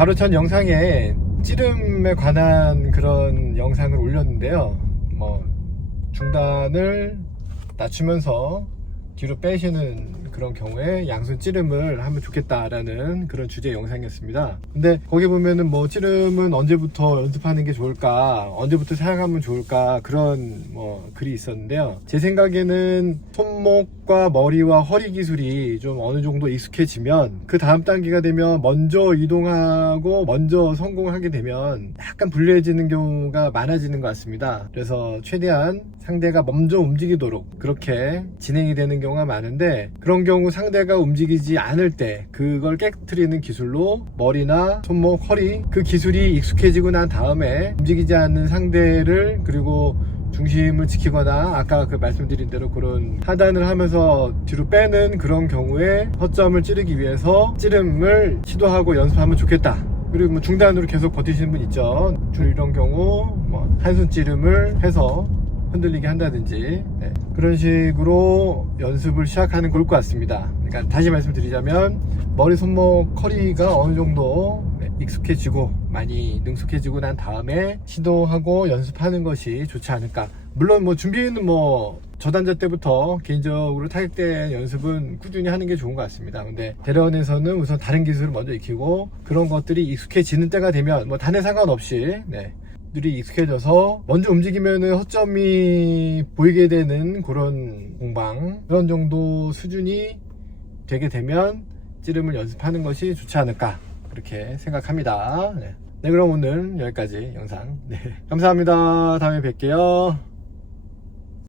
바로 전 영상에 찌름에 관한 그런 영상을 올렸는데요. 뭐 중단을 낮추면서 뒤로 빼시는 그런 경우에 양손 찌름을 하면 좋겠다라는 그런 주제 영상이었습니다. 근데 거기 보면은 뭐 찌름은 언제부터 연습하는 게 좋을까, 언제부터 사용하면 좋을까 그런 뭐 글이 있었는데요. 제 생각에는 손목 과 머리와 허리 기술이 좀 어느 정도 익숙해지면 그 다음 단계가 되면 먼저 이동하고 먼저 성공하게 되면 약간 불리해지는 경우가 많아지는 것 같습니다. 그래서 최대한 상대가 먼저 움직이도록 그렇게 진행이 되는 경우가 많은데 그런 경우 상대가 움직이지 않을 때 그걸 깨뜨리는 기술로 머리나 손목, 허리 그 기술이 익숙해지고 난 다음에 움직이지 않는 상대를 그리고 중심을 지키거나 아까 그 말씀드린 대로 그런 하단을 하면서 뒤로 빼는 그런 경우에 허점을 찌르기 위해서 찌름을 시도하고 연습하면 좋겠다. 그리고 뭐 중단으로 계속 버티시는 분 있죠. 주 이런 경우 뭐 한손 찌름을 해서 흔들리게 한다든지 네. 그런 식으로 연습을 시작하는 걸 것 같습니다. 그러니까 다시 말씀드리자면 머리, 손목, 허리가 어느 정도 네, 익숙해지고 많이 능숙해지고 난 다음에 시도하고 연습하는 것이 좋지 않을까. 물론 뭐 준비는 뭐 저단자 때부터 개인적으로 타격대 연습은 꾸준히 하는 게 좋은 것 같습니다. 근데 대련에서는 우선 다른 기술을 먼저 익히고 그런 것들이 익숙해지는 때가 되면 뭐 단에 상관없이 네, 들이 익숙해져서 먼저 움직이면은 허점이 보이게 되는 그런 공방 그런 정도 수준이 되게 되면 찌름을 연습하는 것이 좋지 않을까 그렇게 생각합니다. 네, 네, 그럼 오늘 여기까지 영상. 네, 감사합니다. 다음에 뵐게요